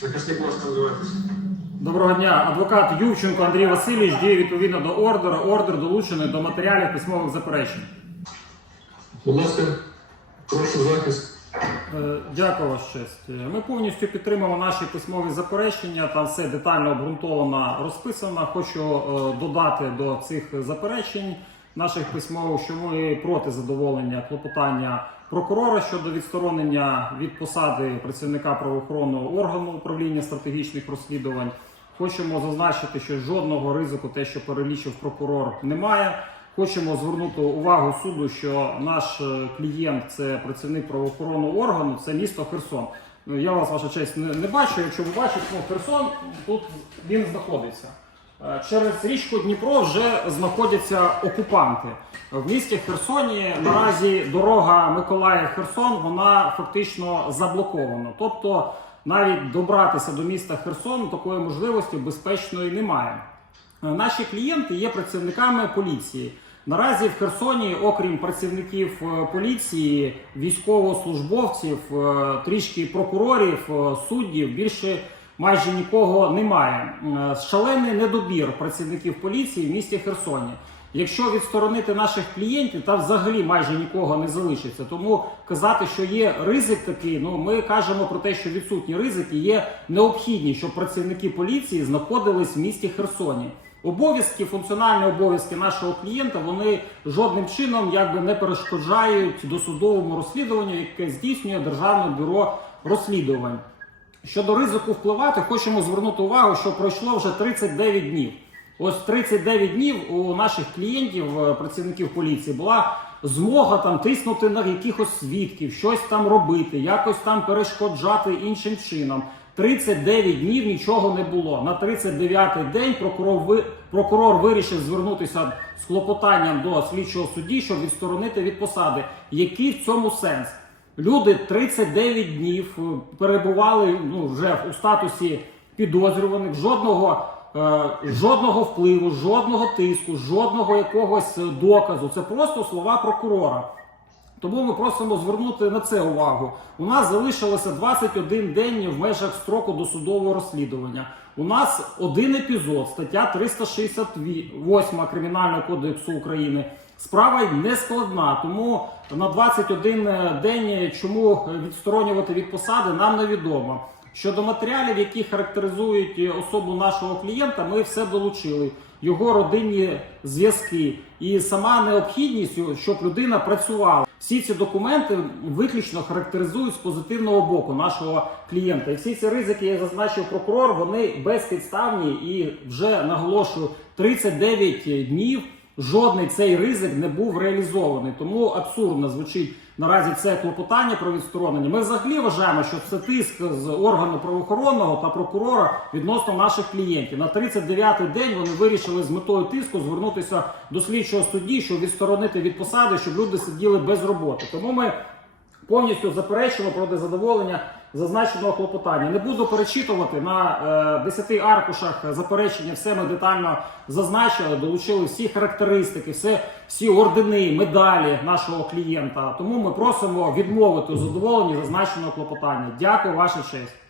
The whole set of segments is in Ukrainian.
Захисник, будь ласка. Доброго дня, адвокат Ювченко Андрій Васильович діє відповідно до ордеру. Ордер долучений до матеріалів письмових заперечень. Будь ласка, прошу захист. Е, Дякую вас честь. Е, Ми повністю підтримуємо наші письмові заперечення. Там все детально обґрунтовано розписано. Хочу е, додати до цих заперечень наших письмових, що ми проти задоволення клопотання прокурора щодо відсторонення від посади працівника правоохоронного органу управління стратегічних розслідувань. Хочемо зазначити, що жодного ризику, те, що перелічив прокурор, немає. Хочемо звернути увагу суду, що наш е, клієнт це працівник правоохоронного органу, це місто Херсон. Ну, Я вас, ваша честь, не, бачу. Якщо ви бачите, ну, Херсон тут він знаходиться. Е, Через річку Дніпро вже знаходяться окупанти. В місті Херсоні наразі дорога Миколаїв-Херсон вона фактично заблокована. Тобто навіть добратися до міста Херсон такої можливості безпечної немає. Е, Наші клієнти є працівниками поліції. Наразі в Херсоні, окрім працівників е, поліції, військовослужбовців, трішки прокурорів, суддів, більше майже нікого немає. Е, Шалений недобір працівників поліції в місті Херсоні. Якщо відсторонити наших клієнтів, та взагалі майже нікого не залишиться. Тому казати, що є ризик такий, ну ми кажемо про те, що відсутні ризики є необхідні, щоб працівники поліції знаходились в місті Херсоні. Обов'язки, функціональні обов'язки нашого клієнта, вони жодним чином якби не перешкоджають досудовому розслідуванню, яке здійснює Державне бюро розслідувань. Щодо ризику впливати, хочемо звернути увагу, що пройшло вже 39 днів. Ось 39 днів у наших клієнтів, е, працівників поліції, була змога там тиснути на якихось свідків, щось там робити, якось там перешкоджати іншим чином. 39 днів нічого не було. На 39-й день прокурор, ви- прокурор вирішив звернутися з клопотанням до слідчого судді, щоб відсторонити від посади. Який в цьому сенс? Люди 39 днів е, перебували ну, вже у статусі підозрюваних, жодного, е, жодного впливу, жодного тиску, жодного якогось е, доказу. Це просто слова прокурора. Тому ми просимо звернути на це увагу. У нас залишилося 21 день в межах строку досудового розслідування. У нас один епізод, стаття 368 Кримінального кодексу України. Справа не складна, тому на 21 день чому відсторонювати від посади нам невідомо. Щодо матеріалів, які характеризують особу нашого клієнта, ми все долучили. Його родинні зв'язки і сама необхідність, щоб людина працювала. Всі ці документи виключно характеризують з позитивного боку нашого клієнта. І всі ці ризики, як зазначив прокурор, вони безпідставні і вже наголошую 39 днів. Жодний цей ризик не був реалізований, тому абсурдно звучить наразі це клопотання про відсторонення. Ми взагалі вважаємо, що це тиск з органу правоохоронного та прокурора відносно наших клієнтів. На 39-й день вони вирішили з метою тиску звернутися до слідчого судді, щоб відсторонити від посади, щоб люди сиділи без роботи. Тому ми повністю заперечуємо проти задоволення зазначеного клопотання. Не буду перечитувати на десяти 10 аркушах заперечення. Все ми детально зазначили, долучили всі характеристики, все, всі ордени, медалі нашого клієнта. Тому ми просимо відмовити у задоволенні зазначеного клопотання. Дякую, ваша честь.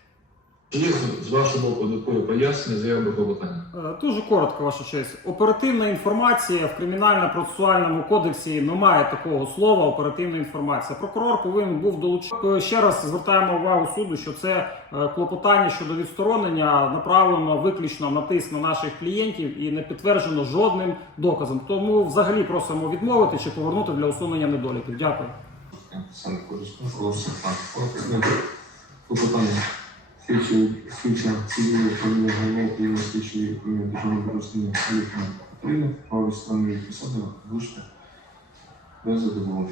Чи є з вашого боку додаткові пояснення, заяви клопотання? Е, Дуже коротко, ваша честь. Оперативна інформація в кримінально-процесуальному кодексі немає такого слова. Оперативна інформація. Прокурор повинен був долучити. Ще раз звертаємо увагу суду, що це е, клопотання щодо відсторонення направлено виключно на тиск на наших клієнтів і не підтверджено жодним доказом. Тому взагалі просимо відмовити чи повернути для усунення недоліків. Дякую. Саме користую. Слідча цивільної управління ганяти слідчої державної розслідування України, право відсторонення від посади, вишка, без задоволення.